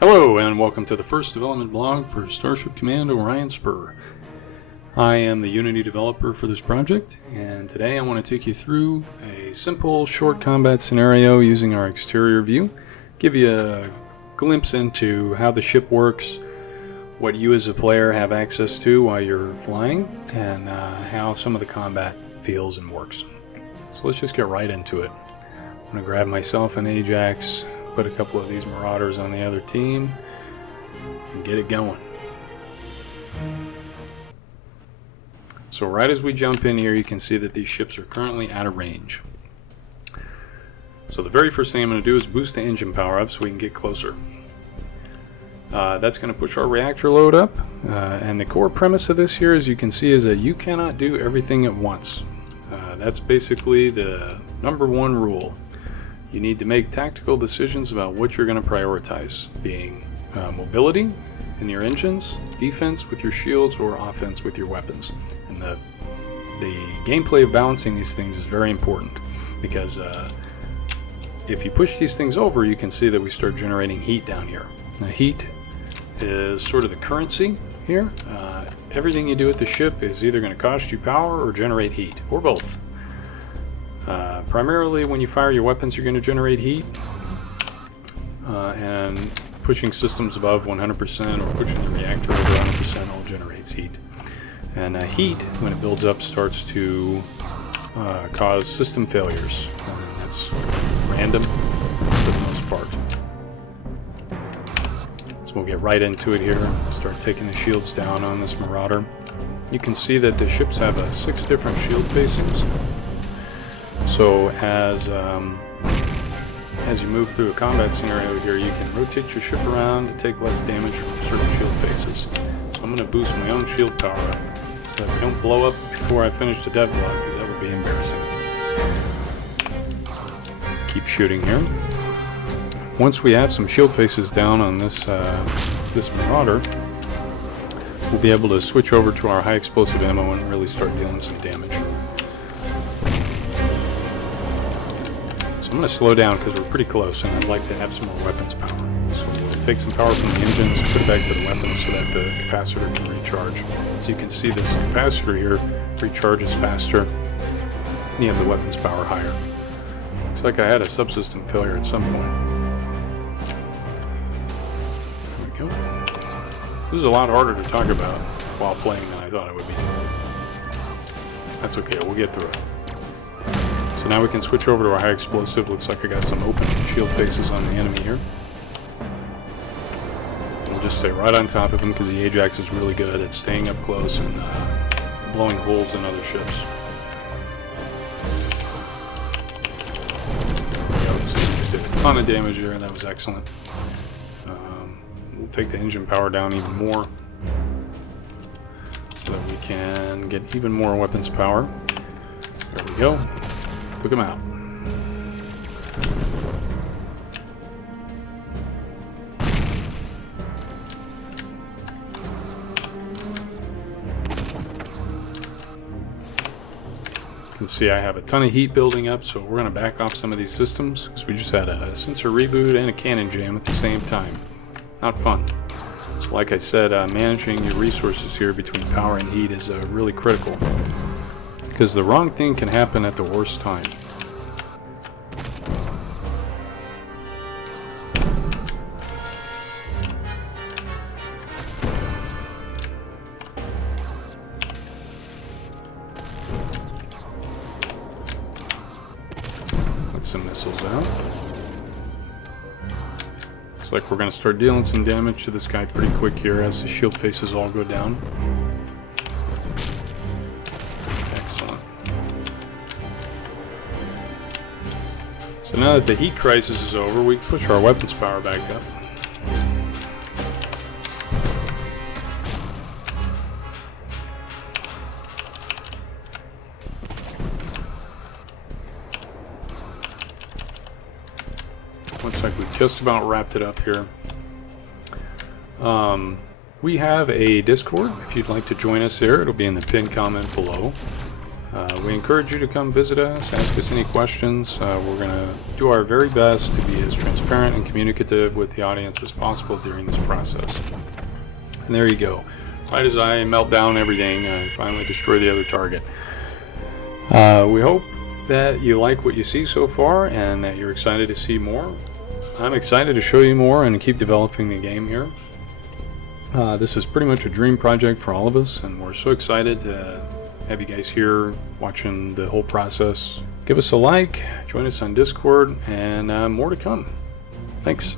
Hello and welcome to the first development blog for Starship Command Orion Spur. I am the Unity developer for this project, and today I want to take you through a simple short combat scenario using our exterior view, give you a glimpse into how the ship works, what you as a player have access to while you're flying, and how some of the combat feels and works. So let's just get right into it. I'm going to grab myself an Ajax, put a couple of these Marauders on the other team, and get it going. So right as we jump in here, you can see that these ships are currently out of range. So the very first thing I'm going to do is boost the engine power up so we can get closer. That's going to push our reactor load up, and the core premise of this here, as you can see, is that you cannot do everything at once. That's basically the number one rule. You need to make tactical decisions about what you're going to prioritize, being mobility in your engines, defense with your shields, or offense with your weapons. And the gameplay of balancing these things is very important, because if you push these things over, you can see that we start generating heat down here. Now, heat is sort of the currency here. Everything you do with the ship is either going to cost you power or generate heat, or both. Primarily when you fire your weapons, you're going to generate heat, and pushing systems above 100% or pushing the reactor over 100% all generates heat. And heat, when it builds up, starts to cause system failures. And that's random for the most part. So we'll get right into it here. Start taking the shields down on this Marauder. You can see that the ships have 6 different shield facings. So as you move through a combat scenario here, you can rotate your ship around to take less damage from certain shield faces. So I'm going to boost my own shield power up so that we don't blow up before I finish the dev block, because that would be embarrassing. Keep shooting here. Once we have some shield faces down on this Marauder, we'll be able to switch over to our high explosive ammo and really start dealing some damage. I'm going to slow down because we're pretty close, and I'd like to have some more weapons power. So we'll take some power from the engines, put it back to the weapons so that the capacitor can recharge. So you can see this capacitor here recharges faster, and you have the weapons power higher. Looks like I had a subsystem failure at some point. There we go. This is a lot harder to talk about while playing than I thought it would be. That's okay, we'll get through it. So now we can switch over to our high explosive. Looks like I got some open shield faces on the enemy here. We'll just stay right on top of him because the Ajax is really good at staying up close and blowing holes in other ships. So just did a ton of damage there, and that was excellent. We'll take the engine power down even more so that we can get even more weapons power. There we go. Took him out. You can see I have a ton of heat building up, so we're going to back off some of these systems because we just had a sensor reboot and a cannon jam at the same time. Not fun. So like I said, managing your resources here between power and heat is really critical, because the wrong thing can happen at the worst time. Let some missiles out. Looks like we're going to start dealing some damage to this guy pretty quick here as the shield faces all go down. So now that the heat crisis is over, we can push our weapons power back up. Looks like we just about wrapped it up here. We have a Discord. If you'd like to join us there, it'll be in the pinned comment below. We encourage you to come visit us, ask us any questions. We're going to do our very best to be as transparent and communicative with the audience as possible during this process. And there you go. Right as I melt down everything, I finally destroy the other target. We hope that you like what you see so far and that you're excited to see more. I'm excited to show you more and keep developing the game here. This is pretty much a dream project for all of us, and we're so excited to have you guys here watching the whole process. Give us a like, join us on Discord, and more to come. Thanks.